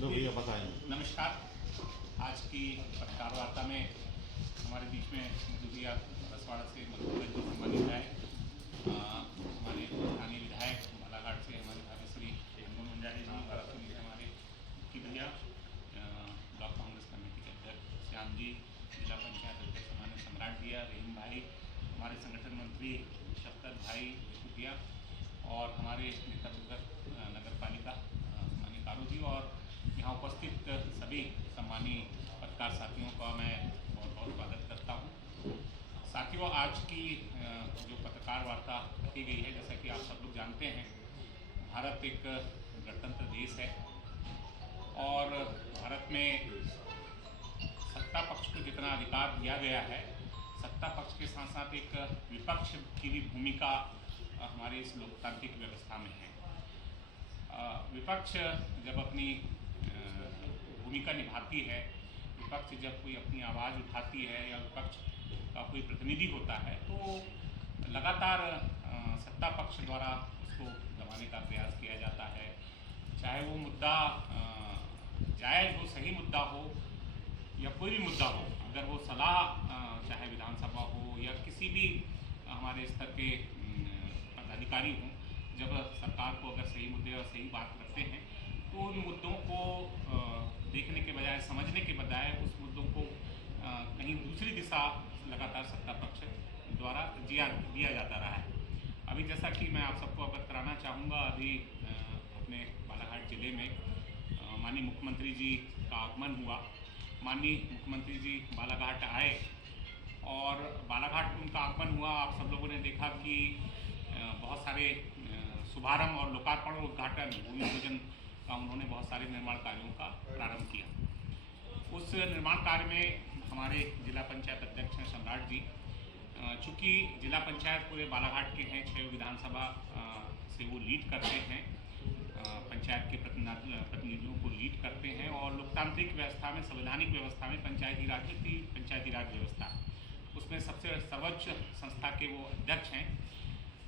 लो भैया बताएं। नमस्कार। आज की पत्रकार वार्ता में हमारे बीच में मधुबिया रसवाड़ा से मधुकर जी सम्मानित विधायक, हमारे स्थानीय विधायक बालाघाट से हमारे भाग्यश्री अंजुम मंजारी जी, वाराणसी से हमारे मुक्की भैया, ब्लॉक कांग्रेस कमेटी के अध्यक्ष श्याम जी, जिला पंचायत अध्यक्ष हमारे सम्राट भैया, रहीम भाई, हमारे संगठन मंत्री शफकत भाई भैया और हमारे नेता नगर पालिका सम्मानित कारू जी और यहाँ उपस्थित सभी सम्मानीय पत्रकार साथियों का मैं बहुत बहुत स्वागत करता हूँ। साथियों, आज की जो पत्रकार वार्ता रखी गई है, जैसा कि आप सब लोग जानते हैं, भारत एक गणतंत्र देश है और भारत में सत्ता पक्ष को जितना अधिकार दिया गया है, सत्ता पक्ष के साथ साथ एक विपक्ष की भी भूमिका हमारे इस लोकतांत्रिक व्यवस्था में है। विपक्ष जब अपनी भूमिका निभाती है, विपक्ष जब कोई अपनी आवाज़ उठाती है या विपक्ष का कोई प्रतिनिधि होता है, तो लगातार सत्ता पक्ष द्वारा उसको दबाने का प्रयास किया जाता है। चाहे वो मुद्दा जायज़ हो, सही मुद्दा हो या कोई भी मुद्दा हो, अगर वो सलाह चाहे विधानसभा हो या किसी भी हमारे स्तर के पदाधिकारी हों, जब सरकार को अगर सही मुद्दे और सही बात करते हैं तो उन मुद्दों को देखने के बजाय, समझने के बजाय उस मुद्दों को कहीं दूसरी दिशा लगातार सत्ता पक्ष द्वारा दिया जाता रहा है। अभी जैसा कि मैं आप सबको अवगत कराना चाहूँगा, अभी अपने बालाघाट जिले में माननीय मुख्यमंत्री जी का आगमन हुआ। माननीय मुख्यमंत्री जी बालाघाट आए और बालाघाट में उनका आगमन हुआ। आप सब लोगों ने देखा कि बहुत सारे शुभारंभ और लोकार्पण और उद्घाटन, भूमि पूजन का उन्होंने बहुत सारे निर्माण कार्यों का प्रारंभ किया। उस निर्माण कार्य में हमारे जिला पंचायत अध्यक्ष हैं सम्राट जी। चूँकि जिला पंचायत पूरे बालाघाट के हैं, 6 विधानसभा से वो लीड करते हैं, पंचायत के प्रतिनिधियों को लीड करते हैं और लोकतांत्रिक व्यवस्था में, संवैधानिक व्यवस्था में पंचायती राज व्यवस्था, उसमें सबसे सर्वोच्च संस्था के वो अध्यक्ष हैं।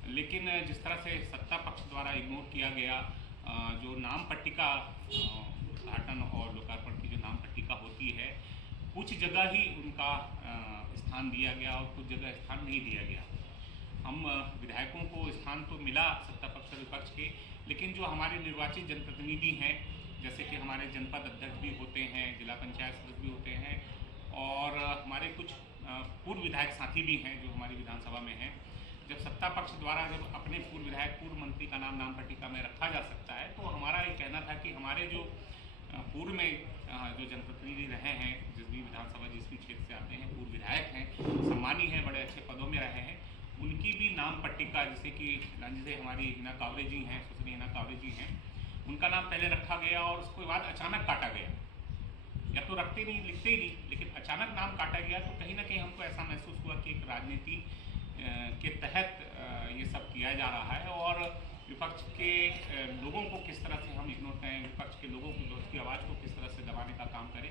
लेकिन जिस तरह से सत्ता पक्ष द्वारा इग्नोर किया गया, जो नाम पट्टिका उद्घाटन और लोकार्पण की जो नाम पट्टिका होती है, कुछ जगह ही उनका स्थान दिया गया और कुछ जगह स्थान नहीं दिया गया। हम विधायकों को स्थान तो मिला सत्ता पक्ष और विपक्ष के, लेकिन जो हमारे निर्वाचित जनप्रतिनिधि हैं, जैसे कि हमारे जनपद अध्यक्ष भी होते हैं, जिला पंचायत सदस्य भी होते हैं और हमारे कुछ पूर्व विधायक साथी भी हैं जो हमारी विधानसभा में हैं, जब सत्ता पक्ष द्वारा जब अपने पूर्व विधायक, पूर्व मंत्री का नाम पट्टिका में रखा जा सकता है, तो हमारा ये कहना था कि हमारे जो पूर्व में जो जनप्रतिनिधि रहे हैं, जिस भी विधानसभा, जिस भी क्षेत्र से आते हैं, पूर्व विधायक हैं, सम्मानी हैं, बड़े अच्छे पदों में रहे हैं, उनकी भी नाम पट्टिका, जैसे कि जैसे हमारी हिना कावरे जी हैं, सुश्री हिना कावरे जी हैं, उनका नाम पहले रखा गया और उसके बाद अचानक काटा गया। या तो रखते नहीं, लिखते ही नहीं, लेकिन अचानक नाम काटा गया। तो कहीं ना कहीं हमको ऐसा महसूस हुआ कि एक राजनीति के तहत ये सब किया जा रहा है और विपक्ष के लोगों को किस तरह से हम इग्नोर करें, विपक्ष के लोगों की आवाज़ को किस तरह से दबाने का काम करें,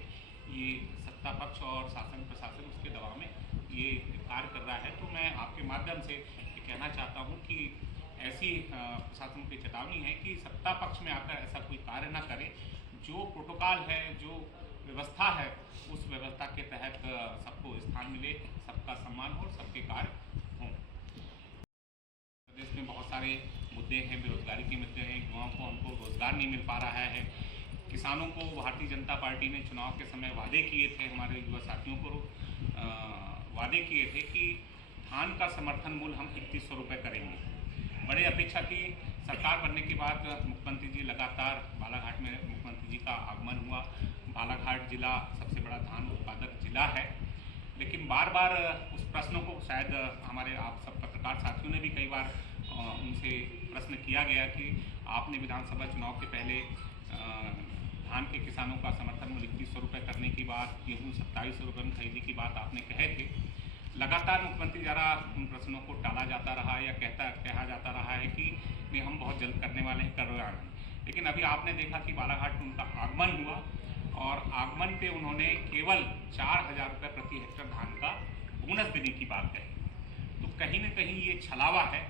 ये सत्ता पक्ष और शासन प्रशासन उसके दबाव में ये कार्य कर रहा है। तो मैं आपके माध्यम से ये कहना चाहता हूँ कि ऐसी प्रशासन की चेतावनी है कि सत्ता पक्ष में आकर ऐसा कोई कार्य ना करे। जो प्रोटोकॉल है, जो व्यवस्था है, उस व्यवस्था के तहत सबको स्थान मिले, सबका सम्मान हो, सबके कार्य हों। प्रदेश में बहुत सारे मुद्दे हैं, बेरोजगारी के मुद्दे हैं, युवाओं को हमको रोजगार नहीं मिल पा रहा है। किसानों को भारतीय जनता पार्टी ने चुनाव के समय वादे किए थे, हमारे युवा साथियों को वादे किए थे कि धान का समर्थन मूल्य हम 3100 रुपये करेंगे। बड़े अपेक्षा की सरकार बनने के बाद मुख्यमंत्री जी लगातार बालाघाट में मुख्यमंत्री जी का आगमन हुआ। बालाघाट जिला सबसे बड़ा धान उत्पादक जिला है, लेकिन बार बार उस प्रश्नों को शायद हमारे आप सब पत्रकार साथियों ने भी कई बार उनसे प्रश्न किया गया कि आपने विधानसभा चुनाव के पहले धान के किसानों का समर्थन मूल्य 3100 रुपये करने की बात, गेहूँ 2700 रुपये में खरीदने की बात आपने कहे थे। लगातार मुख्यमंत्री द्वारा उन प्रश्नों को टाला जाता रहा या कहा जाता रहा है कि नहीं, हम बहुत जल्द करने वाले हैं, कर रहे हैं। लेकिन अभी आपने देखा कि बालाघाट में उनका आगमन हुआ और आगमन पे उन्होंने केवल 4000 रुपये प्रति हेक्टेयर धान का बोनस देने की बात कही। तो कहीं ना कहीं ये छलावा है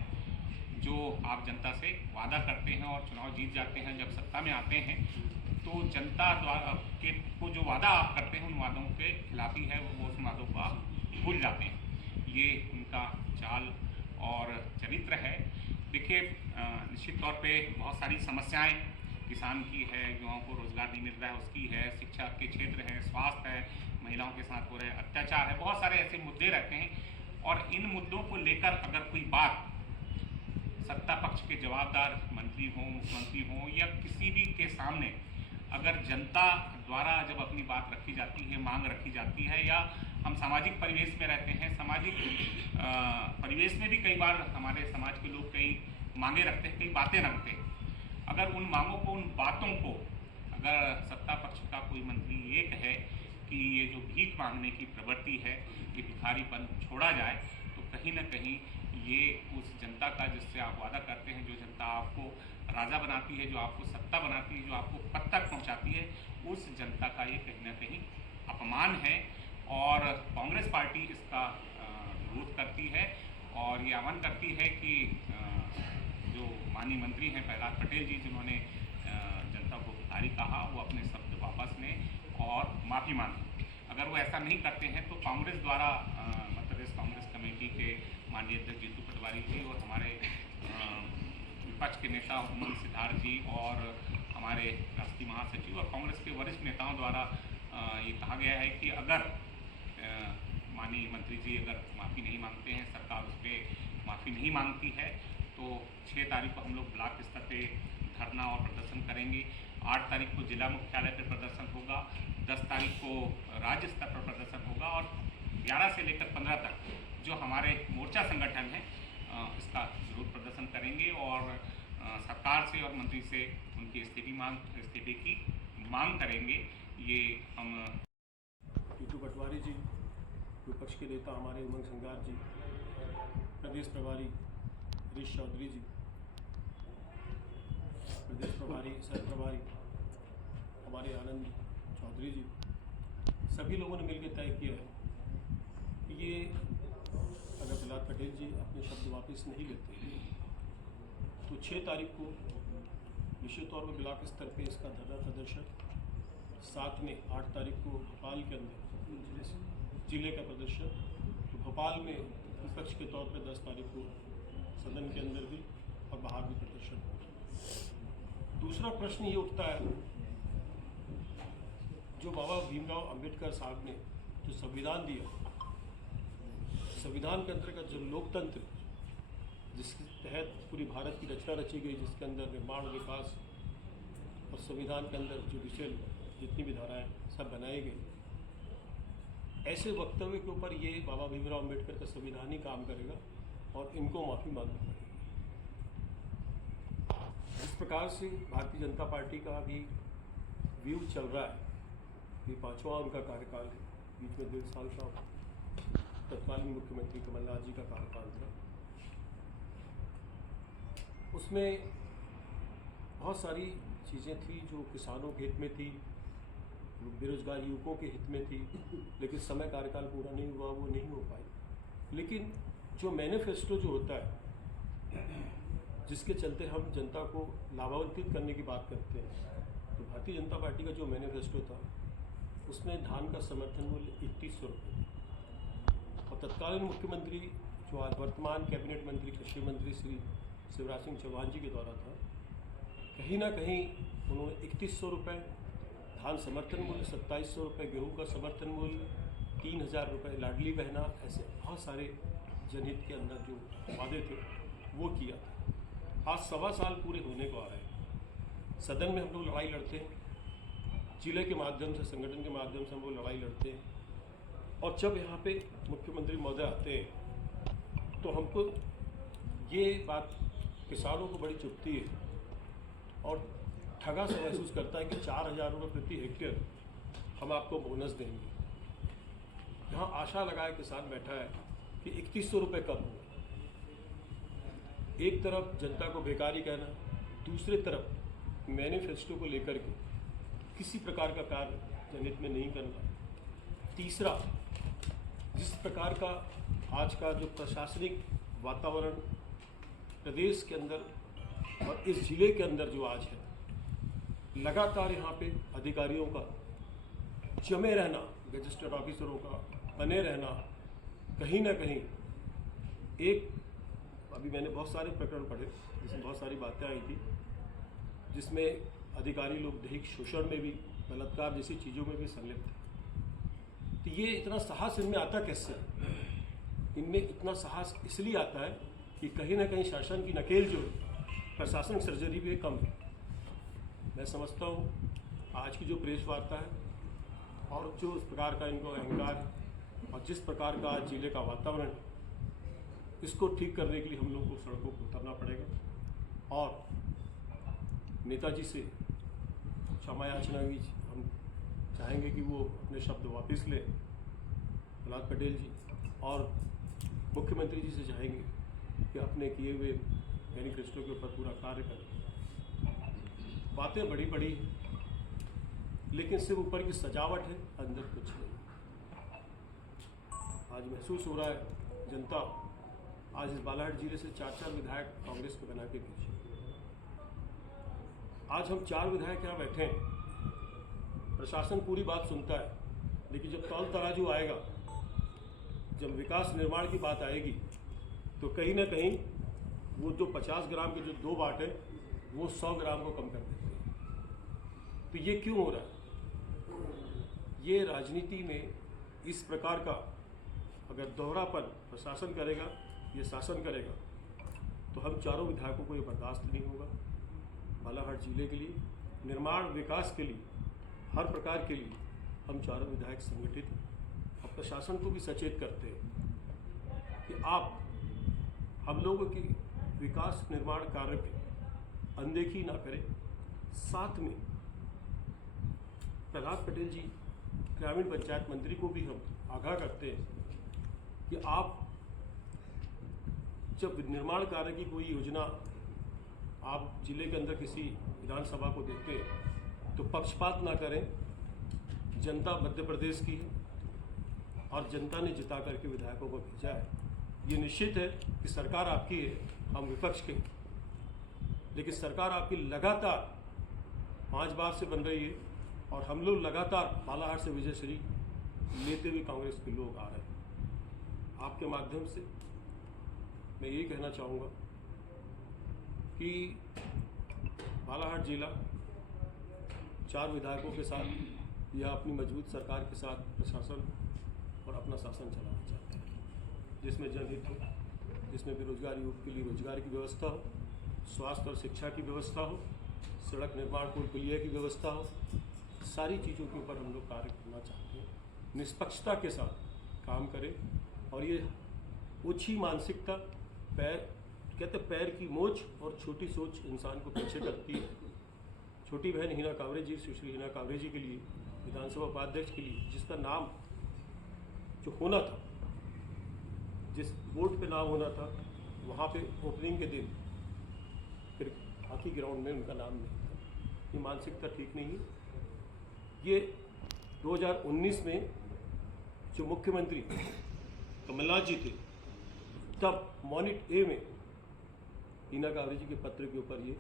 जो आप जनता से वादा करते हैं और चुनाव जीत जाते हैं, जब सत्ता में आते हैं तो तो जनता द्वारा को जो वादा आप करते हैं उन वादों के खिलाफ ही है, वो उन वादों को आप भूल जाते हैं। ये उनका चाल और चरित्र है। देखिए, निश्चित तौर पे बहुत सारी समस्याएं किसान की है, युवाओं को रोजगार नहीं मिल रहा है उसकी है, शिक्षा के क्षेत्र है, स्वास्थ्य है, महिलाओं के साथ हो रहे अत्याचार है, बहुत सारे ऐसे मुद्दे रहते हैं। और इन मुद्दों को लेकर अगर कोई बात सत्ता पक्ष के जवाबदार मंत्री हों, मुख्यमंत्री हों या किसी भी के सामने अगर जनता द्वारा जब अपनी बात रखी जाती है, मांग रखी जाती है, या हम सामाजिक परिवेश में रहते हैं, सामाजिक परिवेश में भी कई बार हमारे समाज के लोग कई मांगे रखते हैं, कई बातें रखते हैं। अगर उन मांगों को, उन बातों को अगर सत्ता पक्ष का कोई मंत्री ये कहे कि ये जो भीख मांगने की प्रवृत्ति है, ये भिखारीपन छोड़ा जाए, तो कहीं ना कहीं ये उस जनता का जिससे आप वादा करते हैं, जो जनता आपको राजा बनाती है, जो आपको सत्ता बनाती है, जो आपको पद तक पहुंचाती है, उस जनता का ये कहीं ना कहीं अपमान है। और कांग्रेस पार्टी इसका विरोध करती है और ये आह्वान करती है कि जो माननीय मंत्री हैं प्रहलाद पटेल जी, जिन्होंने जनता को भिखारी कहा, वो अपने शब्द वापस लें और माफ़ी मांगें। अगर वो ऐसा नहीं करते हैं तो कांग्रेस द्वारा मध्य प्रदेश कांग्रेस कमेटी के माननीय अध्यक्ष जीतू पटवारी जी और हमारे विपक्ष के नेता उमंग सिद्धार्थ जी और हमारे राष्ट्रीय महासचिव और कांग्रेस के वरिष्ठ नेताओं द्वारा ये कहा गया है कि अगर माननीय मंत्री जी अगर माफ़ी नहीं मांगते हैं, सरकार उस पर माफ़ी नहीं मांगती है, तो 6 तारीख को हम लोग ब्लॉक स्तर पे धरना और प्रदर्शन करेंगे। 8 तारीख को जिला मुख्यालय पर प्रदर्शन होगा, 10 तारीख को राज्य स्तर पर प्रदर्शन होगा और 11 से लेकर 15 तक जो हमारे मोर्चा संगठन है इसका जरूर प्रदर्शन करेंगे और सरकार से और मंत्री से उनकी इस्तीफे की मांग करेंगे। ये हम जीतू पटवारी जी, विपक्ष के नेता हमारे उमंग सिंगार जी, प्रदेश प्रभारी हरीश चौधरी जी, प्रदेश प्रभारी सह प्रभारी हमारे आनंद चौधरी जी, सभी लोगों ने मिलकर तय किया है कि ये अगर प्रहलाद पटेल जी अपने शब्द वापस नहीं लेते तो 6 तारीख को निश्चित तौर पर ब्लॉक स्तर पे इसका धरना प्रदर्शन, साथ में 8 तारीख को भोपाल के अंदर जिले का प्रदर्शन, तो भोपाल में विपक्ष के तौर पर 10 तारीख को सदन के अंदर भी और बाहर भी प्रदर्शन होगा। दूसरा प्रश्न ये उठता है, जो बाबा भीमराव अंबेडकर साहब ने जो संविधान दिया, संविधान के अंतर्गत जो लोकतंत्र जिसके तहत पूरी भारत की रचना रची गई, जिसके अंदर निर्माण, विकास और संविधान के अंदर जुडिशियल जितनी भी धाराएं सब बनाई गई, ऐसे वक्तव्य के ऊपर ये बाबा भीमराव अंबेडकर का संविधान ही काम करेगा और इनको माफ़ी मांगनी पड़ेगी। इस प्रकार से भारतीय जनता पार्टी का अभी व्यू चल रहा है। ये 5वां उनका कार्यकाल है, बीच में 1.5 साल का तत्कालीन मुख्यमंत्री कमलनाथ जी का कार्यकाल था। उसमें बहुत सारी चीज़ें थी जो किसानों के हित में थी, बेरोजगार युवकों के हित में थी, लेकिन समय कार्यकाल पूरा नहीं हुआ, वो नहीं हो पाई। लेकिन जो मैनिफेस्टो जो होता है, जिसके चलते हम जनता को लाभान्वित करने की बात करते हैं, तो भारतीय जनता पार्टी का जो मैनिफेस्टो था उसमें धान का समर्थन मूल्य 3100 रुपये, और तत्कालीन मुख्यमंत्री जो आज वर्तमान कैबिनेट मंत्री कृषि मंत्री श्री शिवराज सिंह चौहान जी के द्वारा था, कहीं ना कहीं उन्होंने 3100 रुपये धान समर्थन मूल्य, 2700 रुपये गेहूँ का समर्थन मूल्य, 3000 रुपये लाडली बहना, ऐसे बहुत सारे जनहित के अंदर जो वादे थे वो किया था। आज 1.25 साल पूरे होने को आ रहे हैं। सदन में हम लोग लड़ाई लड़ते हैं, जिले के माध्यम से, संगठन के माध्यम से हम लोग लड़ाई लड़ते हैं, और जब यहाँ पे मुख्यमंत्री महोदय आते हैं तो हमको ये बात किसानों को बड़ी चुभती है और ठगा सा महसूस करता है कि 4000 रुपये प्रति हेक्टेयर हम आपको बोनस देंगे। यहाँ आशा लगाए किसान बैठा है कि 3100 रुपये कब होगा। एक तरफ जनता को बेकारी कहना, दूसरी तरफ मैनिफेस्टो को लेकर के किसी प्रकार का कार्य जनहित में नहीं करना। तीसरा, जिस प्रकार का आज का जो प्रशासनिक वातावरण प्रदेश के अंदर और इस जिले के अंदर जो आज है, लगातार यहाँ पे अधिकारियों का जमे रहना, गजेस्टेड ऑफिसरों का बने रहना, कहीं ना कहीं एक, अभी मैंने बहुत सारे प्रकरण पढ़े जिसमें बहुत सारी बातें आई थी, जिसमें अधिकारी लोग दैहिक शोषण में भी, बलात्कार जैसी चीज़ों में भी संलिप्त है। तो ये इतना साहस इनमें आता कैसे? इनमें इतना साहस इसलिए आता है कि कहीं ना कहीं शासन की नकेल जो प्रशासनिक सर्जरी भी कम है। मैं समझता हूँ आज की जो प्रेस वार्ता है और जो इस प्रकार का इनको अहंकार है और जिस प्रकार का आज जिले का वातावरण है, इसको ठीक करने के लिए हम लोग को सड़कों पर उतरना पड़ेगा और नेताजी से क्षमा याचना भी हम चाहेंगे कि वो अपने शब्द वापस लें, प्रहलाद पटेल जी, और मुख्यमंत्री जी से चाहेंगे कि अपने किए हुए मैनिफेस्टो के ऊपर पूरा कार्य करें। बातें बड़ी बड़ी हैं, लेकिन सिर्फ ऊपर की सजावट है, अंदर कुछ नहीं। आज महसूस हो रहा है जनता आज इस बालाघाट जिले से 4 विधायक कांग्रेस को बना के भेजे। आज हम 4 विधायक यहाँ बैठे हैं, प्रशासन पूरी बात सुनता है, लेकिन जब तौल तराजू आएगा, जब विकास निर्माण की बात आएगी, तो कहीं ना कहीं वो जो 50 ग्राम के जो 2 बाट है वो 100 ग्राम को कम कर देते हैं। तो ये क्यों हो रहा है? ये राजनीति में इस प्रकार का अगर दोहरापन प्रशासन करेगा, ये शासन करेगा, तो हम 4 विधायकों को ये बर्दाश्त नहीं होगा। बालाघाट जिले के लिए, निर्माण विकास के लिए, हर प्रकार के लिए हम 4 विधायक संगठित हैं और प्रशासन को भी सचेत करते हैं कि आप हम लोगों की विकास निर्माण कार्य की अनदेखी ना करें। साथ में प्रहलाद पटेल जी ग्रामीण पंचायत मंत्री को भी हम आगाह करते हैं कि आप जब निर्माण कार्य की कोई योजना आप जिले के अंदर किसी विधानसभा को देते हैं तो पक्षपात ना करें। जनता मध्य प्रदेश की है और जनता ने जिता करके विधायकों को भेजा है। ये निश्चित है कि सरकार आपकी है, हम विपक्ष के, लेकिन सरकार आपकी लगातार 5 बार से बन रही है और हम लोग लगातार बालाघाट से विजयश्री लेते हुए कांग्रेस के लोग आ रहे हैं। आपके माध्यम से मैं यही कहना चाहूँगा कि बालाघाट जिला 4 विधायकों के साथ या अपनी मजबूत सरकार के साथ प्रशासन और अपना शासन चलाना चाहता है, जिसमें जनहित हो, जिसमें बेरोजगार युवक के लिए रोजगार की व्यवस्था हो, स्वास्थ्य और शिक्षा की व्यवस्था हो, सड़क निर्माण पुल पुलिया की व्यवस्था हो। सारी चीज़ों के ऊपर हम लोग कार्य करना चाहते हैं, निष्पक्षता के साथ काम करें। और ये ओछी मानसिकता, कहते पैर की मोच और छोटी सोच इंसान को पीछे करती है। छोटी बहन हिना कांवरे जी, सुश्री हिना कांवरे जी के लिए, विधानसभा उपाध्यक्ष के लिए, जिसका नाम जो होना था, जिस बोर्ड पे नाम होना था, वहाँ पे ओपनिंग के दिन फिर हॉकी ग्राउंड में उनका नाम नहीं था। ये मानसिकता ठीक नहीं है। ये 2019 में जो मुख्यमंत्री कमलनाथ जी थे, तब मॉनिट ए में हिना कांवरे जी के पत्र के ऊपर ये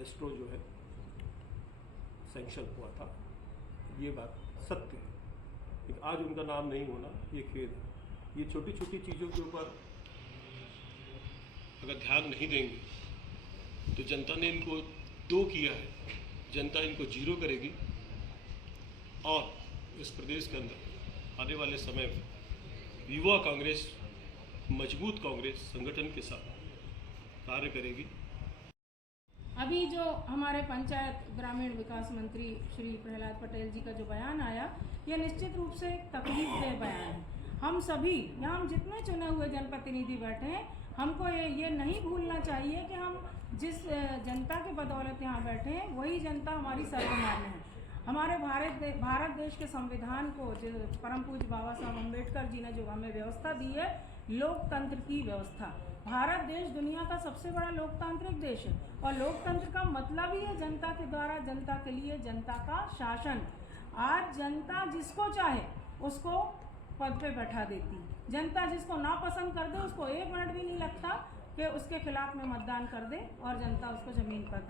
एस्ट्रो जो है सैंक्शन हुआ था। ये बात सत्य है, लेकिन आज उनका नाम नहीं होना ये खेद है। ये छोटी छोटी चीज़ों के ऊपर अगर ध्यान नहीं देंगे तो जनता ने इनको 2 किया है, जनता इनको 0 करेगी और इस प्रदेश के अंदर आने वाले समय में युवा कांग्रेस मजबूत कांग्रेस संगठन के साथ कार्य करेगी। अभी जो हमारे पंचायत ग्रामीण विकास मंत्री श्री प्रहलाद पटेल जी का जो बयान आया, यह निश्चित रूप से एक तकलीफदेह बयान है। हम सभी यहाँ, हम जितने चुने हुए जनप्रतिनिधि बैठे हैं, हमको ये नहीं भूलना चाहिए कि हम जिस जनता के बदौलत यहाँ बैठे हैं, वही जनता हमारी सर्वमान्य है। हमारे भारत देश के संविधान को जो परम पूज्य बाबा साहब अम्बेडकर जी ने जो हमें व्यवस्था दी है, लोकतंत्र की व्यवस्था। भारत देश दुनिया का सबसे बड़ा लोकतांत्रिक देश है और लोकतंत्र का मतलब ही है जनता के द्वारा, जनता के लिए, जनता का शासन। आज जनता जिसको चाहे उसको पद पे बैठा देती, जनता जिसको ना पसंद कर दे उसको 1 मिनट भी नहीं लगता कि उसके खिलाफ में मतदान कर दे और जनता उसको ज़मीन पर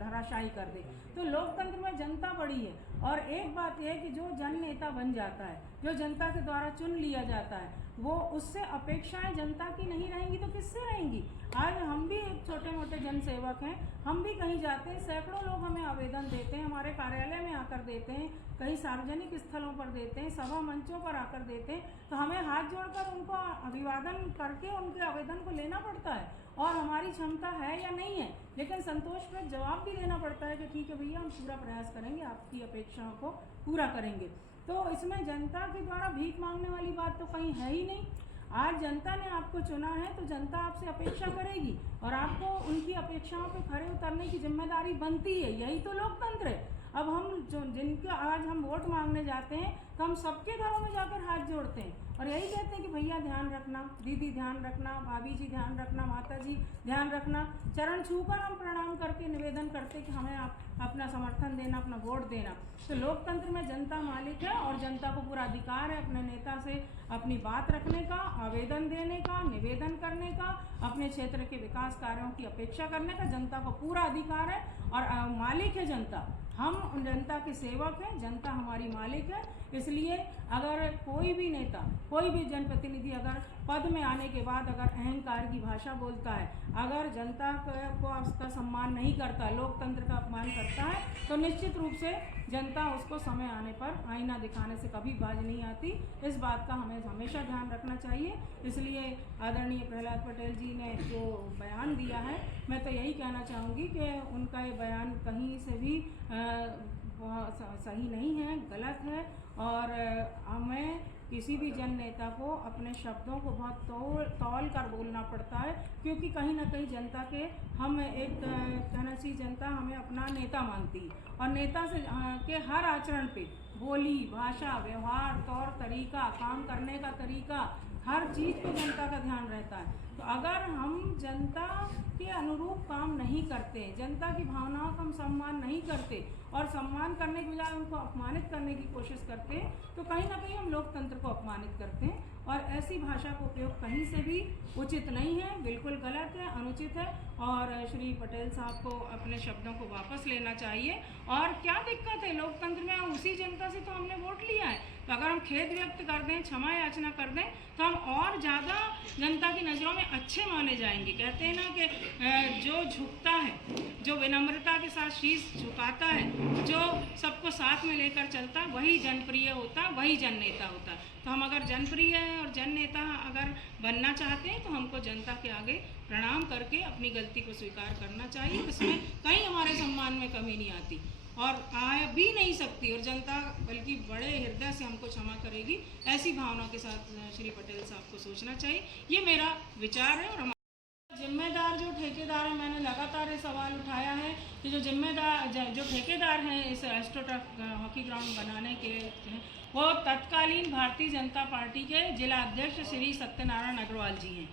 धराशायी कर दे। तो लोकतंत्र में जनता बड़ी है। और एक बात यह है कि जो जन नेता बन जाता है, जो जनता के द्वारा चुन लिया जाता है, वो उससे अपेक्षाएं जनता की नहीं रहेंगी तो किससे रहेंगी। आज हम भी एक छोटे मोटे जनसेवक हैं, हम भी कहीं जाते हैं, सैकड़ों लोग हमें आवेदन देते हैं, हमारे कार्यालय में आकर देते हैं, कई सार्वजनिक स्थलों पर देते हैं, सभा मंचों पर आकर देते हैं, तो हमें हाथ जोड़कर उनको अभिवादन करके उनके आवेदन को लेना पड़ता है और हमारी क्षमता है या नहीं है, लेकिन संतोषप्रद जवाब भी देना पड़ता है कि ठीक है भैया, हम पूरा प्रयास करेंगे, आपकी अपेक्षाओं को पूरा करेंगे। तो इसमें जनता के द्वारा भीख मांगने वाली बात तो कहीं है ही नहीं। आज जनता ने आपको चुना है तो जनता आपसे अपेक्षा करेगी और आपको उनकी अपेक्षाओं पे खरे उतरने की जिम्मेदारी बनती है। यही तो लोकतंत्र है। अब हम जो जिनके आज हम वोट मांगने जाते हैं तो हम सबके घरों में जाकर हाथ जोड़ते हैं और यही कहते हैं कि भैया ध्यान रखना, दीदी ध्यान रखना, भाभी जी ध्यान रखना, माता जी ध्यान रखना। चरण छूकर हम प्रणाम करके निवेदन करते कि हमें आप अपना समर्थन देना, अपना वोट देना। तो लोकतंत्र में जनता मालिक है और जनता को पूरा अधिकार है अपने नेता से अपनी बात रखने का, आवेदन देने का, निवेदन करने का, अपने क्षेत्र के विकास कार्यों की अपेक्षा करने का। जनता को पूरा अधिकार है और मालिक है जनता। हम जनता के सेवक हैं, जनता हमारी मालिक है। इसलिए अगर कोई भी नेता, कोई भी जनप्रतिनिधि अगर पद में आने के बाद अगर अहंकार की भाषा बोलता है, अगर जनता को उसका सम्मान नहीं करता, लोकतंत्र का अपमान करता है, तो निश्चित रूप से जनता उसको समय आने पर आईना दिखाने से कभी बाज नहीं आती। इस बात का हमें हमेशा ध्यान रखना चाहिए। इसलिए आदरणीय प्रहलाद पटेल जी ने जो बयान दिया है, मैं तो यही कहना चाहूँगी कि उनका ये बयान कहीं से भी सही नहीं है, गलत है। और हमें किसी भी जन नेता को अपने शब्दों को बहुत तौल कर बोलना पड़ता है, क्योंकि कहीं ना कहीं जनता के हम एक कहना चाहिए जनता हमें अपना नेता मानती है और नेता से के हर आचरण पे, बोली, भाषा, व्यवहार, तौर तरीका, काम करने का तरीका, हर चीज़ पे जनता का ध्यान रहता है। तो अगर हम जनता के अनुरूप काम नहीं करते, जनता की भावनाओं का हम सम्मान नहीं करते और सम्मान करने के बजाय उनको अपमानित करने की कोशिश करते हैं, तो कहीं ना कहीं हम लोकतंत्र को अपमानित करते हैं। और ऐसी भाषा का उपयोग कहीं से भी उचित नहीं है, बिल्कुल गलत है, अनुचित है। और श्री पटेल साहब को अपने शब्दों को वापस लेना चाहिए। और क्या दिक्कत है लोकतंत्र में, उसी जनता से तो हमने वोट लिया है। तो अगर हम खेद व्यक्त कर दें, क्षमा याचना कर दें, तो हम और ज़्यादा जनता की नज़रों में अच्छे माने जाएंगे। कहते हैं ना कि जो झुकता है, जो विनम्रता के साथ शीश झुकाता है, जो सबको साथ में लेकर चलता है, वही जनप्रिय होता, वही जन नेता होता। तो हम अगर जनप्रिय हैं और जन नेता अगर बनना चाहते हैं, तो हमको जनता के आगे प्रणाम करके अपनी गलती को स्वीकार करना चाहिए। इसमें कहीं हमारे सम्मान में कमी नहीं आती और आ भी नहीं सकती, और जनता बल्कि बड़े हृदय से हमको क्षमा करेगी। ऐसी भावना के साथ श्री पटेल साहब को सोचना चाहिए। ये मेरा विचार है। और जिम्मेदार जो ठेकेदार हैं, मैंने लगातार ये सवाल उठाया है कि जो ठेकेदार हैं इस एस्ट्रोटर्फ हॉकी ग्राउंड बनाने के वो तत्कालीन भारतीय जनता पार्टी के जिला अध्यक्ष श्री सत्यनारायण अग्रवाल जी हैं।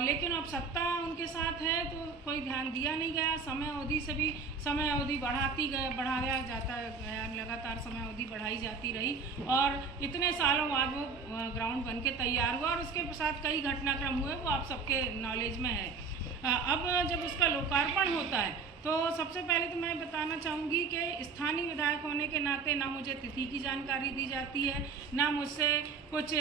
लेकिन अब सत्ता उनके साथ है तो कोई ध्यान दिया नहीं गया। समय अवधि से भी समय अवधि बढ़ाया जाता गया, लगातार समय अवधि बढ़ाई जाती रही और इतने सालों बाद वो ग्राउंड बन के तैयार हुआ और उसके साथ कई घटनाक्रम हुए, वो आप सबके नॉलेज में है। अब जब उसका लोकार्पण होता है तो सबसे पहले तो मैं बताना चाहूँगी कि स्थानीय विधायक होने के नाते ना मुझे तिथि की जानकारी दी जाती है, ना मुझसे कुछ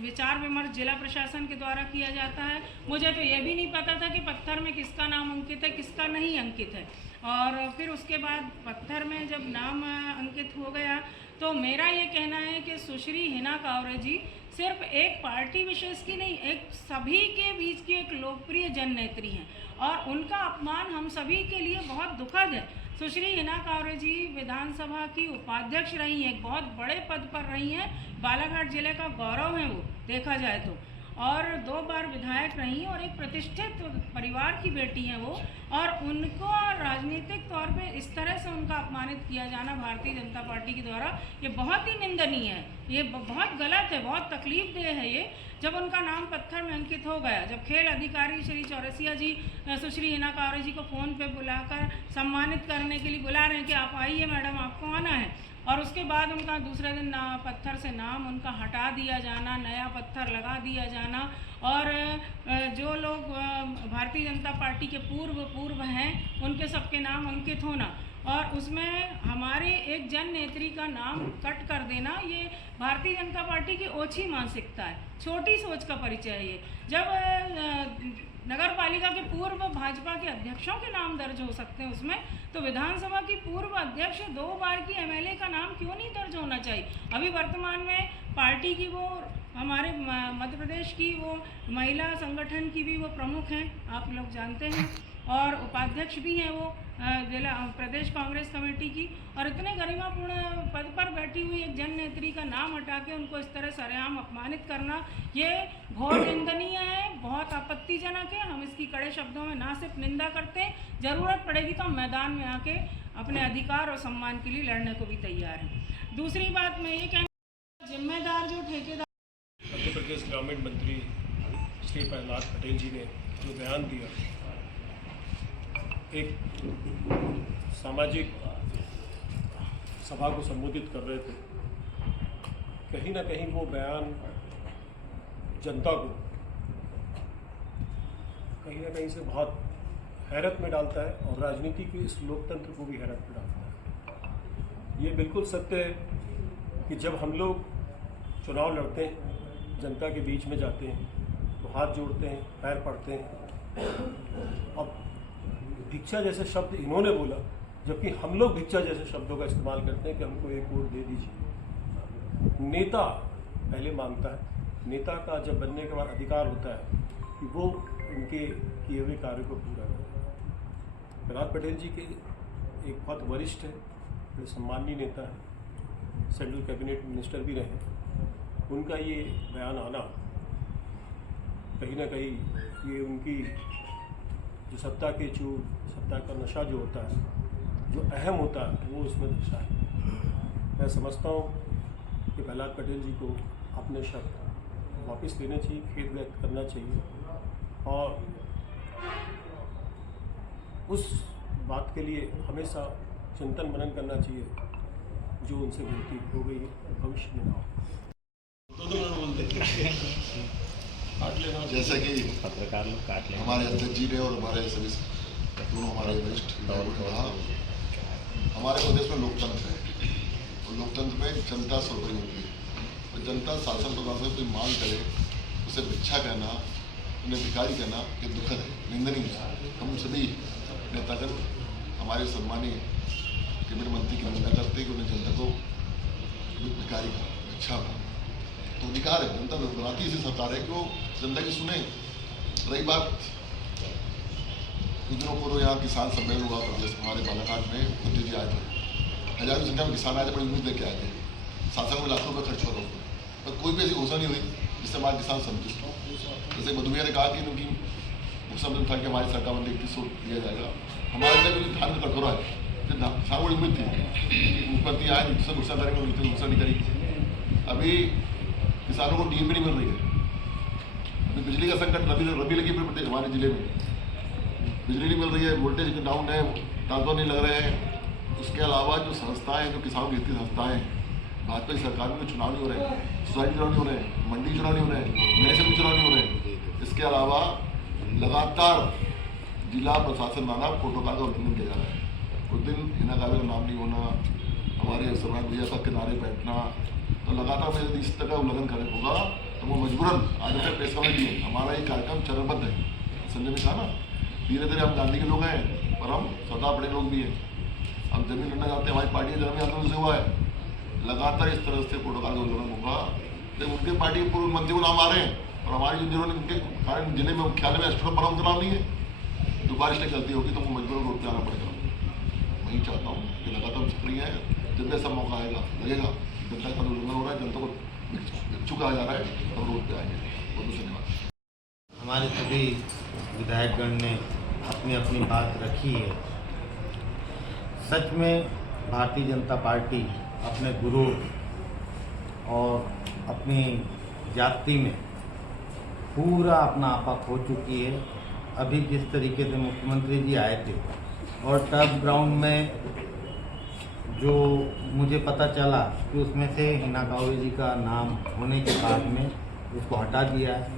विचार विमर्श जिला प्रशासन के द्वारा किया जाता है। मुझे तो ये भी नहीं पता था कि पत्थर में किसका नाम अंकित है, किसका नहीं अंकित है। और फिर उसके बाद पत्थर में जब नाम अंकित हो गया तो मेरा ये कहना है कि सुश्री हिना कांवरे जी सिर्फ एक पार्टी विशेष की नहीं, एक सभी के बीच की एक लोकप्रिय जननेत्री हैं और उनका अपमान हम सभी के लिए बहुत दुखद है। सुश्री हिना कांवरे जी विधानसभा की उपाध्यक्ष रही हैं, एक बहुत बड़े पद पर रही हैं, बालाघाट जिले का गौरव है वो देखा जाए तो, और 2 बार विधायक रही और एक प्रतिष्ठित परिवार की बेटी हैं वो। और उनको राजनीतिक तौर पे इस तरह से उनका अपमानित किया जाना भारतीय जनता पार्टी के द्वारा ये बहुत ही निंदनीय है, ये बहुत गलत है, बहुत तकलीफदेह है ये। जब उनका नाम पत्थर में अंकित हो गया, जब खेल अधिकारी श्री चौरसिया जी सुश्री हिना कांवरे जी को फ़ोन पे बुलाकर सम्मानित करने के लिए बुला रहे हैं कि आप आइए मैडम, आपको आना है, और उसके बाद उनका दूसरे दिन पत्थर से नाम उनका हटा दिया जाना, नया पत्थर लगा दिया जाना, और जो लोग भारतीय जनता पार्टी के पूर्व हैं उनके सबके नाम अंकित होना, और उसमें हमारे एक जन नेत्री का नाम कट कर देना, ये भारतीय जनता पार्टी की ओछी मानसिकता है, छोटी सोच का परिचय है ये। जब नगर पालिका के पूर्व भाजपा के अध्यक्षों के नाम दर्ज हो सकते हैं उसमें, तो विधानसभा की पूर्व अध्यक्ष 2 बार की एमएलए का नाम क्यों नहीं दर्ज होना चाहिए? अभी वर्तमान में पार्टी की वो हमारे मध्य प्रदेश की वो महिला संगठन की भी वो प्रमुख हैं, आप लोग जानते हैं, और उपाध्यक्ष भी हैं वो जिला प्रदेश कांग्रेस कमेटी की, और इतने गरिमापूर्ण पद पर बैठी हुई एक जन नेत्री का नाम हटा के उनको इस तरह सरेआम अपमानित करना, ये बहुत निंदनीय है, बहुत आपत्तिजनक है। हम इसकी कड़े शब्दों में ना सिर्फ निंदा करते हैं, ज़रूरत पड़ेगी तो हम मैदान में आके अपने अधिकार और सम्मान के लिए लड़ने को भी तैयार हैं। दूसरी बात मैं ये कहना, जिम्मेदार जो ठेकेदार मध्य प्रदेश ग्रामीण मंत्री श्री प्रहलाद पटेल जी ने जो बयान दिया, एक सामाजिक सभा को संबोधित कर रहे थे, कहीं ना कहीं वो बयान जनता को कहीं ना कहीं से बहुत हैरत में डालता है, और राजनीति के इस लोकतंत्र को भी हैरत में डालता है। ये बिल्कुल सत्य है कि जब हम लोग चुनाव लड़ते हैं, जनता के बीच में जाते हैं, तो हाथ जोड़ते हैं, पैर पड़ते हैं। अब भिक्षा जैसे शब्द इन्होंने बोला, जबकि हम लोग भिक्षा जैसे शब्दों का इस्तेमाल करते हैं कि हमको एक वोट दे दीजिए। नेता पहले मांगता है, नेता का जब बनने के बाद अधिकार होता है कि वो उनके किए हुए कार्य को पूरा करे। प्रहलाद पटेल जी के एक बहुत वरिष्ठ है, बड़े सम्मानीय नेता है, सेंट्रल कैबिनेट मिनिस्टर भी रहे। उनका ये बयान आना कहीं ना कहीं ये उनकी जो सत्ता के चूर, सत्ता का नशा जो होता है, जो अहम होता है, वो उसमें नशा है। मैं समझता हूँ कि प्रहलाद पटेल जी को अपने शब्द वापस लेने चाहिए, खेद व्यक्त करना चाहिए, और उस बात के लिए हमेशा चिंतन मनन करना चाहिए जो उनसे गलती हो गई है, भविष्य में ना हो। जैसा कि पत्रकार लोग काट लें, हमारे अध्यक्ष जी ने और हमारे सभी दोनों हमारे वरिष्ठ विधायकों ने कहा, हमारे प्रदेश में लोकतंत्र है, और लोकतंत्र में जनता सर्वोपरि होती है, और जनता शासन प्रशासन से कोई मांग करे, उसे भिक्षा कहना, उन्हें भिखारी कहना, ये दुखद है, निंदनीय है। हम सभी नेतागण हमारे सम्मानीय कैबिनेट मंत्री की निंदा करते हैं कि उन्हें जनता को भिखारी का भिक्षा का तो अधिकार है। जनता बनाती ऐसी सरकार है कि वो जनता की सुने। रही बात कुछ दिनों पूर्व यहाँ किसान सम्मेलन हुआ प्रदेश हमारे बालाघाट में, मोदी जी आए थे, हजारों की संख्या में किसान आए थे, बड़ी उम्मीद लेके आए थे, शासन में लाखों रुपये खर्च हो रहा था, पर कोई भी ऐसी घोषणा नहीं हुई जिससे हमारे किसान संतुष्ट हो। जैसे मधु भैया ने कहा कि उनकी मुख्यमंत्री था कि हमारी सरकार में 3100 दिया जाएगा, हमारे अंदर जो धान का कटोरा है, किसान बड़ी उम्मीद थी मुख्यमंत्री आए, नीति घोषणा करेंगे, नीति घोषणा नहीं करी। अभी किसानों को डीएपी नहीं मिल रही है, अभी बिजली का संकट रबी लगी प्रदेश हमारे जिले में, बिजली नहीं मिल रही है, वोल्टेज डाउन है, ट्रांसफर नहीं लग रहे हैं। उसके अलावा जो संस्थाएं, जो किसानों की हित संस्थाएं, भाजपा की सरकार में चुनाव नहीं हो रहे हैं, सोसाइटी चुनाव नहीं हो रहे हैं, मंडी चुनाव नहीं हो रहे हैं, नए सभी चुनाव नहीं हो रहे हैं। इसके अलावा लगातार जिला प्रशासन द्वारा प्रोटोकॉल का उल्लंघन किया जा रहा है। उस दिन हिना काबे का नाम नहीं होना, हमारे सरनाथ भैया का किनारे बैठना, तो लगातार में यदि इस तरह का उल्लंघन करे होगा तो वो मजबूरन आज तक पैसा में दिए। हमारा ये कार्यक्रम चरणबद्ध है, संजय ने कहा ना, धीरे धीरे हम गांधी के लोग हैं, पर हम स्वतः बड़े लोग भी हैं। हम जमीन लड़ना चाहते हैं, हमारी पार्टी का जन्म आंदोलन से हुआ है। लगातार इस तरह से प्रोटोकॉल का उल्लंघन होगा, जब उनके पार्टी के पूर्व मंत्री को नाम आ रहे हैं और हमारी जिन्होंने उनके कारण जिले में मुख्यालय में एसपी पर उनका नाम नहीं है, तो बारिश की गलती होगी तो वो मजबूरन रोड पर आना पड़ेगा। वही चाहता हूँ कि लगातार सक्रिय है, जब ऐसा मौका आएगा लगेगा जनता का उल्लंघन हो रहा है, जनता को भिक्षु कहा जा रहा है, तो रोड पे आएंगे। बहुत बहुत धन्यवाद। हमारे सभी विधायकगण ने अपनी अपनी बात रखी है। सच में भारतीय जनता पार्टी अपने गुरु और अपनी जाति में पूरा अपना आपा खो चुकी है। अभी जिस तरीके से मुख्यमंत्री जी आए थे और टर्फ ग्राउंड में जो मुझे पता चला कि उसमें से हिना कांवरे जी का नाम होने के बाद में उसको हटा दिया है।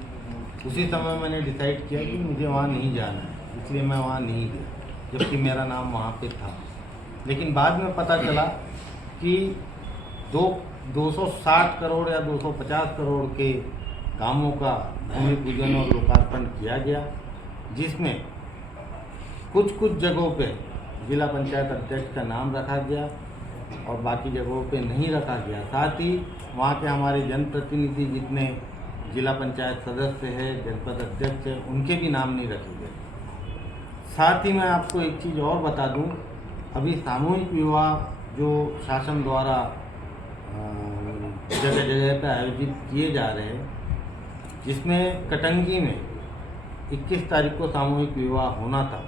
उसी समय मैंने डिसाइड किया कि मुझे वहाँ नहीं जाना है, इसलिए मैं वहाँ नहीं गया, जबकि मेरा नाम वहाँ पे था। लेकिन बाद में पता चला कि 260 करोड़ या 250 करोड़ के कामों का भूमि पूजन और लोकार्पण किया गया, जिसमें कुछ जगहों पे जिला पंचायत अध्यक्ष का नाम रखा गया और बाकी जगहों पे नहीं रखा गया। साथ ही वहाँ के हमारे जनप्रतिनिधि जितने जिला पंचायत सदस्य हैं, जनपद अध्यक्ष हैं, उनके भी नाम नहीं रखे गए। साथ ही मैं आपको एक चीज़ और बता दूं, अभी सामूहिक विवाह जो शासन द्वारा जगह जगह पर आयोजित किए जा रहे हैं, जिसमें कटंगी में 21 तारीख को सामूहिक विवाह होना था।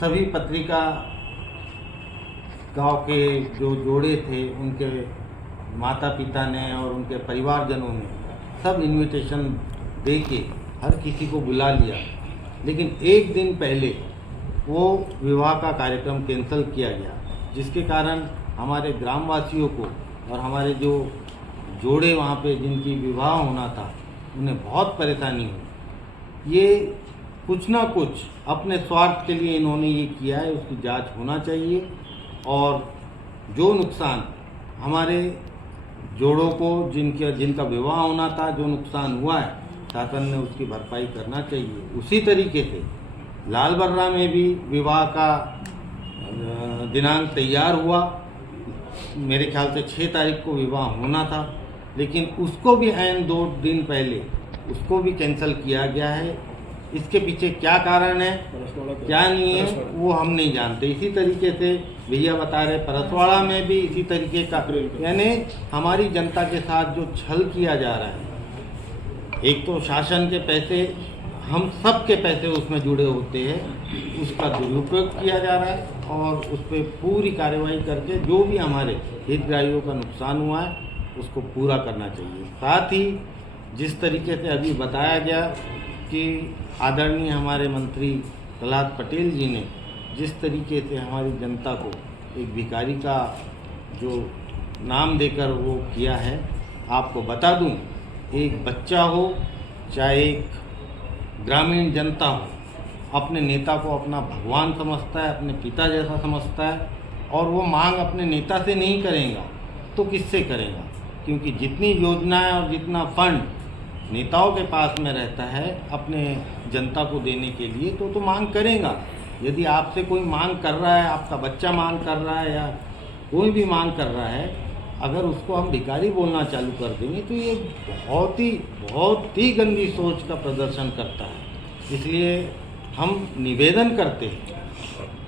सभी पत्रिका गांव के जो जोड़े थे, उनके माता पिता ने और उनके परिवारजनों ने सब इनविटेशन दे के हर किसी को बुला लिया, लेकिन एक दिन पहले वो विवाह का कार्यक्रम कैंसिल किया गया, जिसके कारण हमारे ग्रामवासियों को और हमारे जो जोड़े वहाँ पे जिनकी विवाह होना था, उन्हें बहुत परेशानी हुई। ये कुछ ना कुछ अपने स्वार्थ के लिए इन्होंने ये किया है, उसकी जांच होना चाहिए और जो नुकसान हमारे जोड़ों को जिनका विवाह होना था, जो नुकसान हुआ है, शासन ने उसकी भरपाई करना चाहिए। उसी तरीके से लाल बर्रा में भी विवाह का दिनांक तैयार हुआ, मेरे ख्याल से 6 तारीख को विवाह होना था, लेकिन उसको भी ऐन 2 दिन पहले उसको भी कैंसिल किया गया है। इसके पीछे क्या कारण है, क्या नहीं है, वो हम नहीं जानते। इसी तरीके से भैया बता रहे परसवाड़ा में भी इसी तरीके का, यानी हमारी जनता के साथ जो छल किया जा रहा है, एक तो शासन के पैसे, हम सब के पैसे उसमें जुड़े होते हैं, उसका दुरुपयोग किया जा रहा है और उस पर पूरी कार्रवाई करके जो भी हमारे हितग्राहियों का नुकसान हुआ है उसको पूरा करना चाहिए। साथ ही जिस तरीके से अभी बताया गया कि आदरणीय हमारे मंत्री प्रहलाद पटेल जी ने जिस तरीके से हमारी जनता को एक भिखारी का जो नाम देकर वो किया है, आपको बता दूं, एक बच्चा हो चाहे एक ग्रामीण जनता हो, अपने नेता को अपना भगवान समझता है, अपने पिता जैसा समझता है, और वो मांग अपने नेता से नहीं करेगा तो किससे करेगा? क्योंकि जितनी योजनाएं और जितना फंड नेताओं के पास में रहता है अपने जनता को देने के लिए, तो मांग करेगा। यदि आपसे कोई मांग कर रहा है, आपका बच्चा मांग कर रहा है या कोई भी मांग कर रहा है, अगर उसको हम भिखारी बोलना चालू कर देंगे तो ये बहुत ही गंदी सोच का प्रदर्शन करता है। इसलिए हम निवेदन करते हैं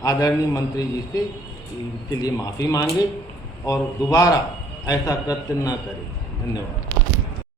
आदरणीय मंत्री जी से, इसके लिए माफ़ी मांगे और दोबारा ऐसा कृत्य न करें। धन्यवाद।